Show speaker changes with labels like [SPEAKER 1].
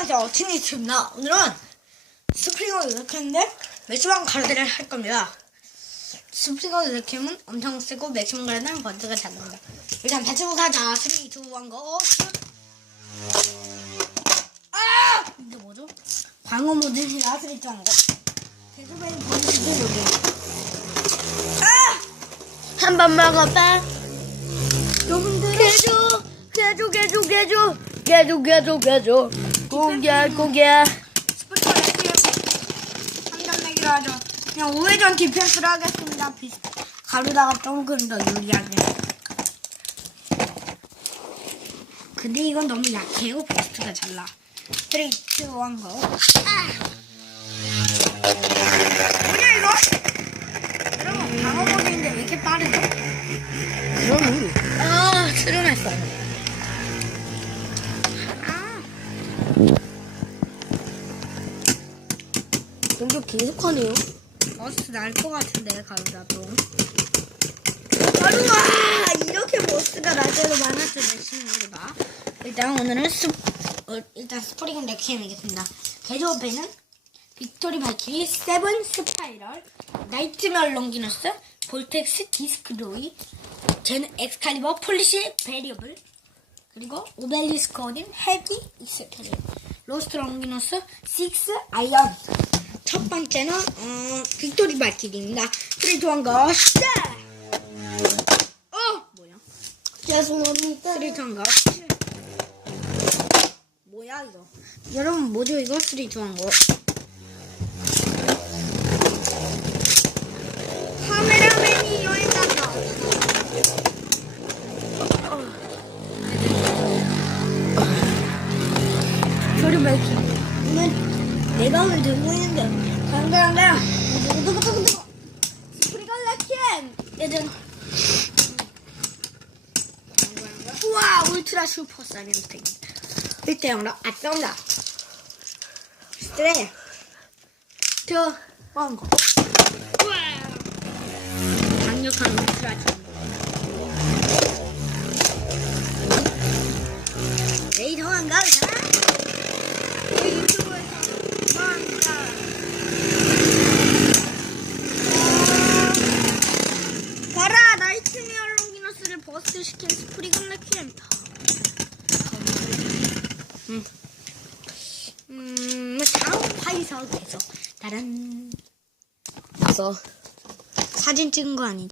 [SPEAKER 1] 안녕하세요 티니츠입니다 오늘은 스프링을 이렇게 했는데 맥시멈 가르드를 할 겁니다 스프링을 이렇게 하면 엄청 세고 맥시멈 가르드는 번트가 잘 나온다 일단 배치고 가자 3, 2, 1, 고! 아! 이게 뭐죠? 광어 모드이라 3, 2, 1, 고! 개그맨 번트도 모드 아!
[SPEAKER 2] 한 번 먹어봐.
[SPEAKER 1] 여러분들
[SPEAKER 2] 개줘, 개줘, 개줘, 개줘, 개줘, 개줘, 개줘. 고개, 고개.
[SPEAKER 1] 스프링을 이렇게 한단 내기로 하죠. 그냥 우회전 디펜스를 하겠습니다. 가루다가 조금 더 유리하게. 근데 이건 너무 약해요 베스트가 잘나 3, 2, 1, 고 아! 뭐냐 이거? 여러분 방어 모드인데 왜 이렇게 빠르죠?
[SPEAKER 2] 그럼
[SPEAKER 1] 아 수련했어요 아
[SPEAKER 2] 공격 계속하네요.
[SPEAKER 1] 버스 날것 같은데 가루다 또 가루아 이렇게 버스가 날 때도 많았을 때 친구들과. 일단 오늘은 스 어, 일단 스프링 레퀴엠이겠습니다. 개조배는 빅토리 발키리 세븐 스파이럴 나이트메어 롱기너스 볼텍스 디스크 로이 젠 엑스칼리버 폴리시 베리어블 그리고 오벨리스크 어딘 헤비 익세터리 로스트 롱기너스 식스 아이언 첫 번째는 어, 빅토리 발키리입니다. 3, 2, 1, 고! 시작! 어! 뭐야?
[SPEAKER 2] 죄송합니다.
[SPEAKER 1] 3, 2, 1, 고! 뭐야 이거? 여러분 뭐죠 이거? 3, 2, 1, 고! 카메라맨이 여행 간다. 발키리. 오늘 내가 오늘 들고 있는데. 강강강. 두구두구두구두구 스프리걸 레키엠 예전. 우와 울트라 슈퍼 사이언텍 1대 0로 앞선다 스트레 저 왕고 우와 강력한 울트라 전 레이더 한가 잖아 유튜브에서 망가 가라 나이트메어 롱기너스를 버스 시킨 스프리건 레퀴엠 음. 음 다음 파이석에서 다른
[SPEAKER 2] 그래서
[SPEAKER 1] 사진 찍은 거 아니지?